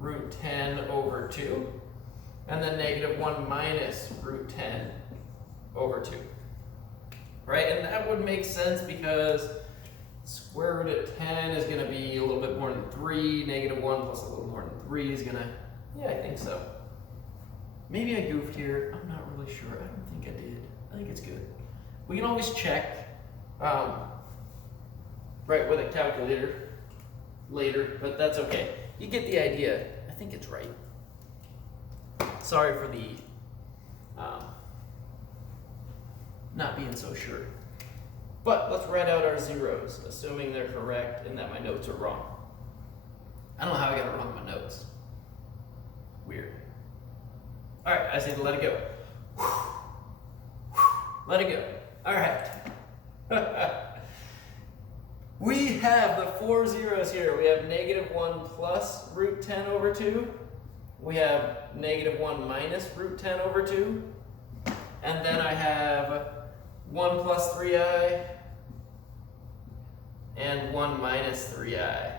root 10 over 2. And then negative 1 minus root 10 over 2. Right? And that would make sense because square root of 10 is going to be a little bit more than 3. Negative 1 plus a little more than 3 is going to... Yeah, I think so. Maybe I goofed here. I'm not really sure. I don't think I did. I think it's good. We can always check right with a calculator later, but that's okay. You get the idea. I think it's right. Sorry for the not being so sure. But let's write out our zeros, assuming they're correct and that my notes are wrong. I don't know how I got it wrong in my notes. Weird. All right, I just need to let it go. Let it go. All right. We have the 4 zeros here. We have negative 1 plus root 10 over 2. We have negative 1 minus root 10 over 2. And then I have 1 plus 3i and 1 minus 3i.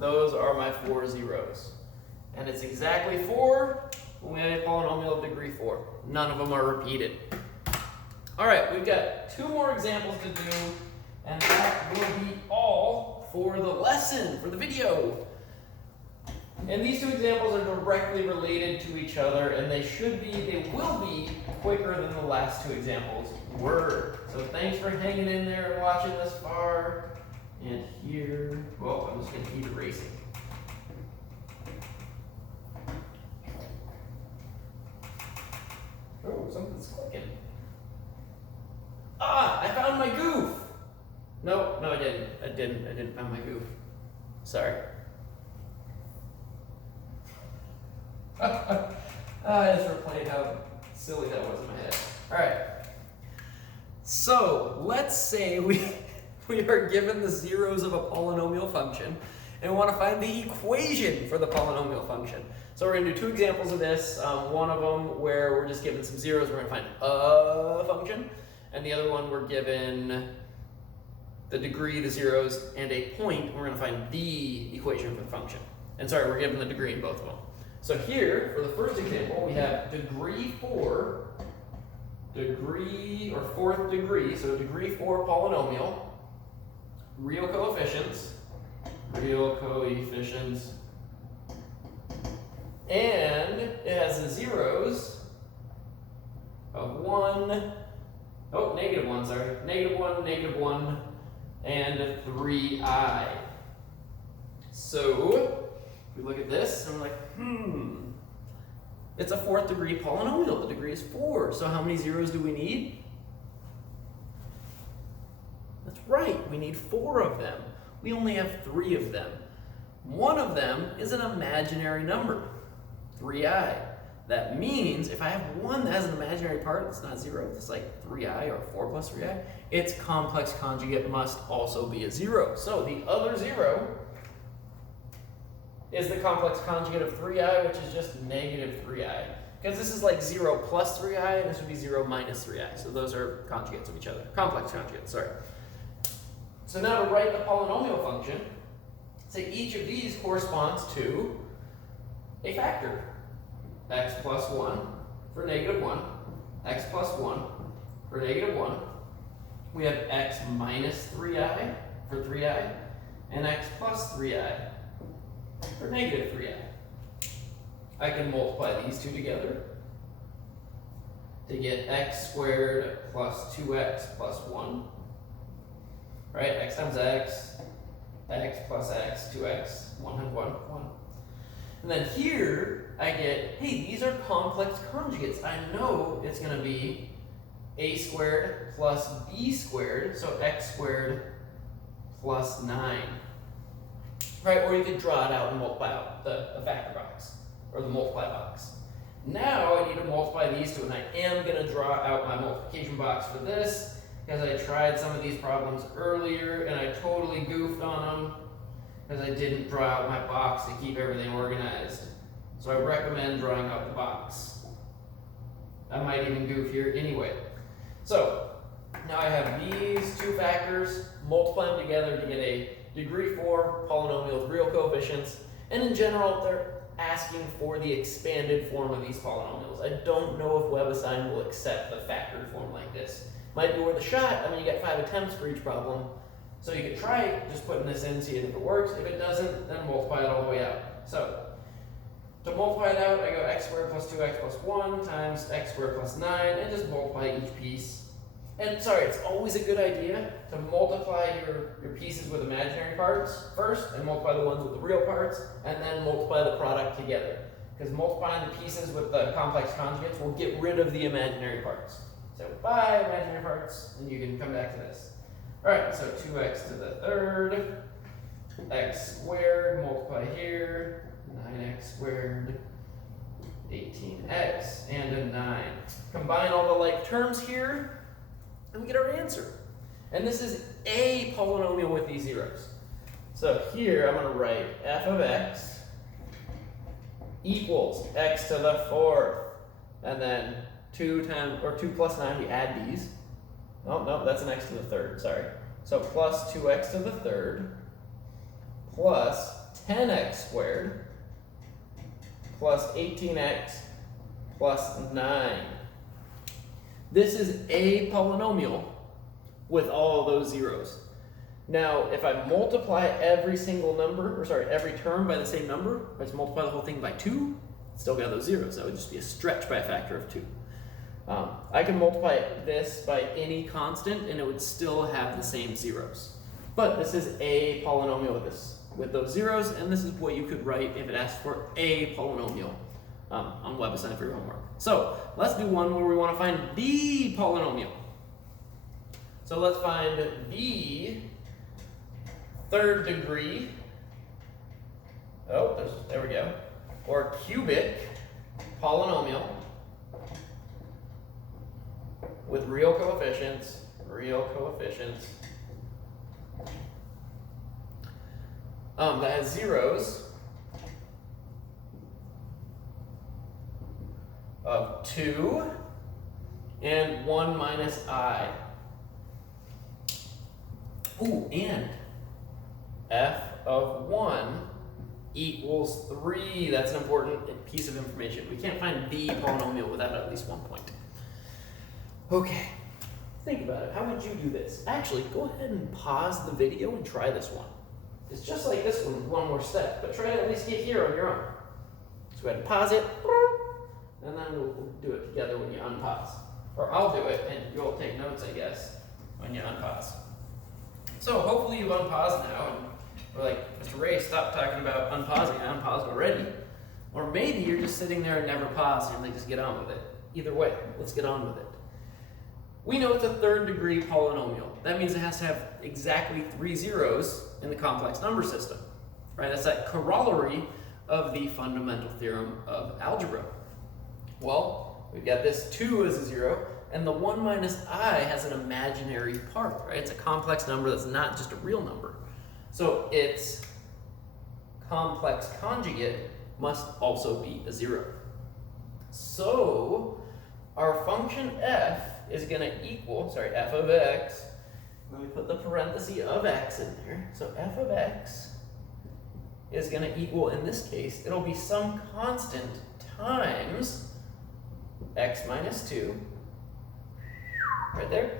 Those are my 4 zeros. And it's exactly 4 when we have a polynomial of degree 4. None of them are repeated. All right, we've got 2 more examples to do, and that will be all for the lesson, for the video. And these 2 examples are directly related to each other, and they will be quicker than the last 2 examples were. So thanks for hanging in there and watching this far. And here, well, I'm just going to keep erasing. Oh, something's clicking. Ah, I found my goof. No, I didn't. I didn't find my goof. Sorry. I just replayed how silly that was in my head. All right. So let's say we are given the zeros of a polynomial function and want to find the equation for the polynomial function. So we're going to do 2 examples of this. One of them where we're just given some zeros, we're going to find a function. And the other one we're given the degree, the zeros, and a point. And we're going to find the equation for the function. And sorry, we're given the degree in both of them. So here, for the first example, we have degree 4, degree or 4th degree, so degree 4 polynomial, real coefficients, and it has the zeros of negative 1, and 3i. So we look at this and we're like, it's a 4th degree polynomial. The degree is 4. So how many zeros do we need? That's right, we need 4 of them. We only have 3 of them. One of them is an imaginary number, 3i. That means if I have one that has an imaginary part, it's not 0, it's like 3i or 4 plus 3i, its complex conjugate must also be a 0. So the other 0 is the complex conjugate of 3i, which is just negative 3i. Because this is like 0 plus 3i, and this would be 0 minus 3i. So those are conjugates of each other. Complex conjugates, sorry. So now to write the polynomial function, say each of these corresponds to a factor. X plus 1 for negative 1, x plus 1 for negative 1. We have x minus 3i for 3i, and x plus 3i for negative 3i. I can multiply these 2 together to get x squared plus 2x plus 1. Right, x times x plus x, 2x, 1 and 1, 1. And then here, I get, hey, these are complex conjugates. I know it's going to be a squared plus b squared, so x squared plus 9. Right, or you could draw it out and multiply out the factor box, or the multiply box. Now I need to multiply these 2, and I am going to draw out my multiplication box for this, because I tried some of these problems earlier, and I totally goofed on them, because I didn't draw out my box to keep everything organized. So I recommend drawing out the box. I might even goof here anyway. So now I have these 2 factors, multiply them together to get a degree 4 polynomial with real coefficients. And in general, asking for the expanded form of these polynomials. I don't know if WebAssign will accept the factored form like this. Might be worth a shot. I mean, you get 5 attempts for each problem. So you could try just putting this in, see if it works. If it doesn't, then multiply it all the way out. So to multiply it out, I go x squared plus 2x plus 1 times x squared plus 9, and just multiply each piece. And sorry, it's always a good idea to multiply your pieces with imaginary parts first, and multiply the ones with the real parts, and then multiply the product together. Because multiplying the pieces with the complex conjugates will get rid of the imaginary parts. So bye, imaginary parts, and you can come back to this. All right, so 2x to the third, x squared, multiply here, 9x squared, 18x, and a 9. Combine all the like terms here, and we get our answer. And this is a polynomial with these zeros. So here I'm going to write f of x equals x to the fourth, and then 2 plus 9, we add these. Oh, no, that's an x to the third, sorry. So plus 2x to the third plus 10x squared plus 18x plus 9. This is a polynomial with all of those zeros. Now, if I multiply every single number, or sorry, every term by the same number, if I just multiply the whole thing by 2, still got those zeros. That would just be a stretch by a factor of 2. I can multiply this by any constant and it would still have the same zeros. But this is a polynomial with those zeros, and this is what you could write if it asks for a polynomial on WebAssign for your homework. So let's do one where we want to find the polynomial. So let's find the third degree, there we go, or cubic polynomial with real coefficients, that has zeros of 2 and 1 minus I. Ooh, and f of 1 equals 3. That's an important piece of information. We can't find the polynomial without at least 1 point. Okay, think about it. How would you do this? Actually, go ahead and pause the video and try this one. It's just like this one more step, but try to at least get here on your own. So go ahead and pause it, and then we'll do it together when you unpause. Or I'll do it, and you'll take notes, I guess, when you unpause. So hopefully you've unpaused now, and we're like, Mr. Ray, stop talking about unpausing. I unpaused already. Or maybe you're just sitting there and never paused, and like, just get on with it. Either way, let's get on with it. We know it's a third degree polynomial. That means it has to have exactly 3 zeros in the complex number system, right? That's that corollary of the fundamental theorem of algebra. Well, we've got this 2 as a 0, and the 1 minus I has an imaginary part, right? It's a complex number that's not just a real number. So its complex conjugate must also be a 0. So our function f is going to equal, f of x, let me put the parenthesis of x in there. So f of x is going to equal, in this case, it'll be some constant times x minus 2, right there,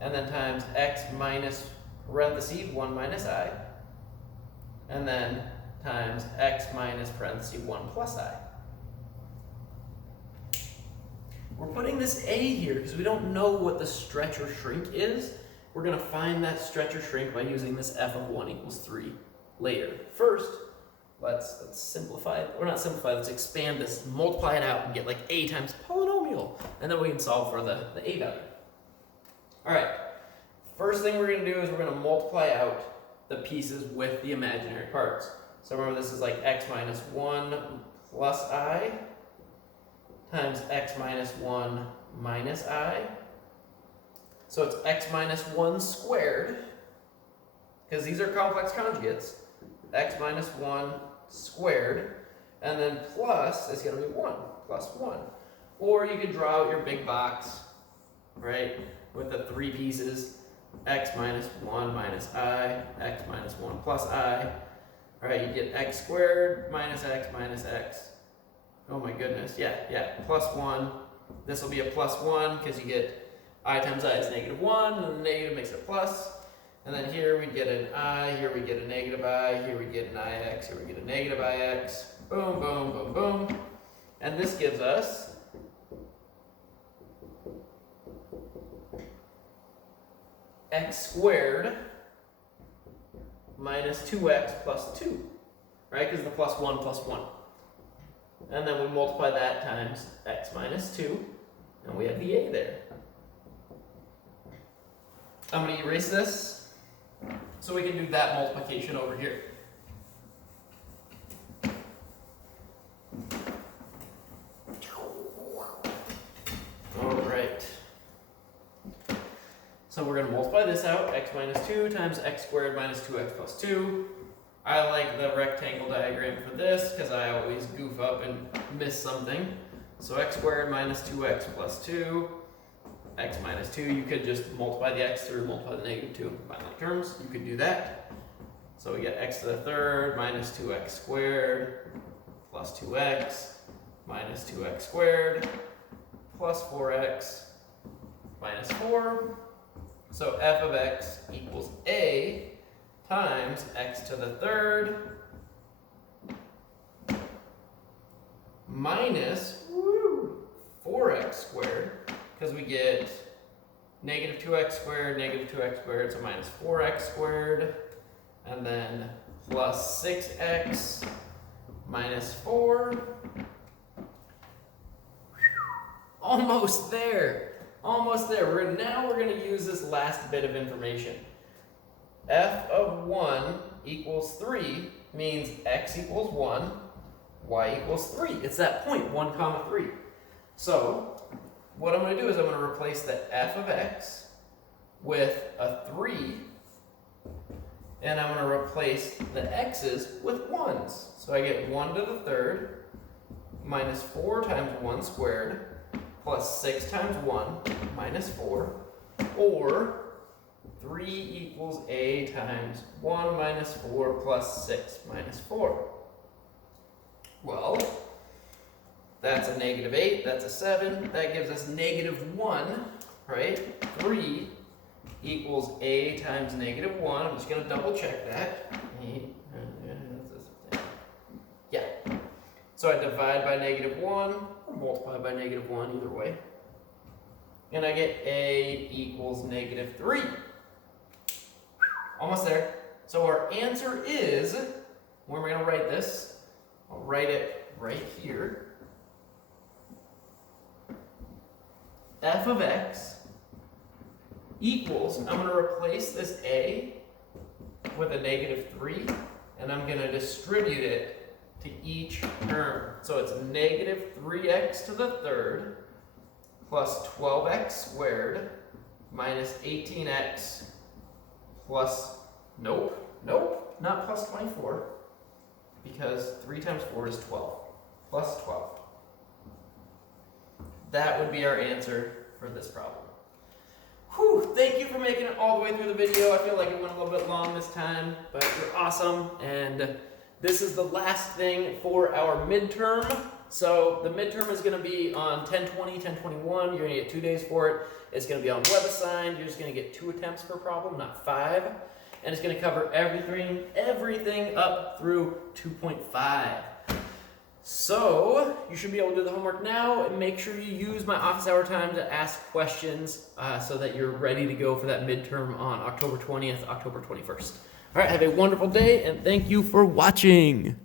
and then times x minus parenthesis 1 minus I, and then times x minus parenthesis 1 plus I. We're putting this a here because we don't know what the stretch or shrink is. We're going to find that stretch or shrink by using this f of 1 equals 3 later. First, let's simplify it. Or not simplify, let's expand this, multiply it out, and get like a times polynomial. And then we can solve for the a value. All right, first thing we're going to do is we're going to multiply out the pieces with the imaginary parts. So remember, this is like x minus 1 plus I times x minus 1 minus I. So it's x minus 1 squared, because these are complex conjugates, x minus 1 squared, and then plus is going to be 1, plus 1. Or you could draw out your big box, right, with the 3 pieces, x minus 1 minus I, x minus 1 plus I, All right, you get x squared minus x minus x. Oh my goodness, yeah, plus 1. This will be a plus 1 because you get I times I is -1, and the negative makes it a plus. And then here we get an I, here we get a negative I, here we get an ix, here we get a negative ix. Boom, boom, boom, boom. And this gives us x squared minus 2x plus 2, right? Because the plus 1 plus 1. And then we multiply that times x minus 2, and we have the a there. I'm going to erase this so we can do that multiplication over here. All right. So we're going to multiply this out, x minus 2 times x squared minus 2x plus 2. I like the rectangle diagram for this because I always goof up and miss something. So x squared minus 2x plus 2, x minus 2. You could just multiply the x through, multiply the negative 2 in binary terms. You could do that. So we get x to the third minus 2x squared plus 2x minus 2x squared plus 4x minus 4. So f of x equals a times x to the third minus 4x squared, because we get negative 2x squared, so minus 4x squared, and then plus 6x minus 4. Almost there. Almost there. Now we're going to use this last bit of information. F of 1 equals 3 means x equals 1, y equals 3. It's that point, 1 comma 3. So what I'm going to do is I'm going to replace the f of x with a 3, and I'm going to replace the x's with 1's. So I get 1 to the third minus 4 times 1 squared plus 6 times 1 minus 4, or 3 equals a times 1 minus 4 plus 6 minus 4. Well, that's a negative 8, that's a 7, that gives us negative 1, right? 3 equals a times negative 1. I'm just going to double check that. Yeah. So I divide by negative 1, or multiply by negative 1, either way. And I get a equals negative 3. Almost there. So our answer is, when we're going to write this, I'll write it right here. F of x equals, I'm going to replace this a with a negative 3, and I'm going to distribute it to each term. So it's negative 3x to the third plus 12x squared minus 18x plus, nope, not plus 24, because 3 times 4 is 12, plus 12. That would be our answer for this problem. Whew, thank you for making it all the way through the video. I feel like it went a little bit long this time, but you're awesome. And this is the last thing for our midterm. So the midterm is going to be on 10/20, 10/21. You're going to get 2 days for it. It's going to be on web assigned. You're just going to get 2 attempts per problem, not 5. And it's going to cover everything up through 2.5. So you should be able to do the homework now, and make sure you use my office hour time to ask questions so that you're ready to go for that midterm on October 20th, October 21st. All right, have a wonderful day, and thank you for watching.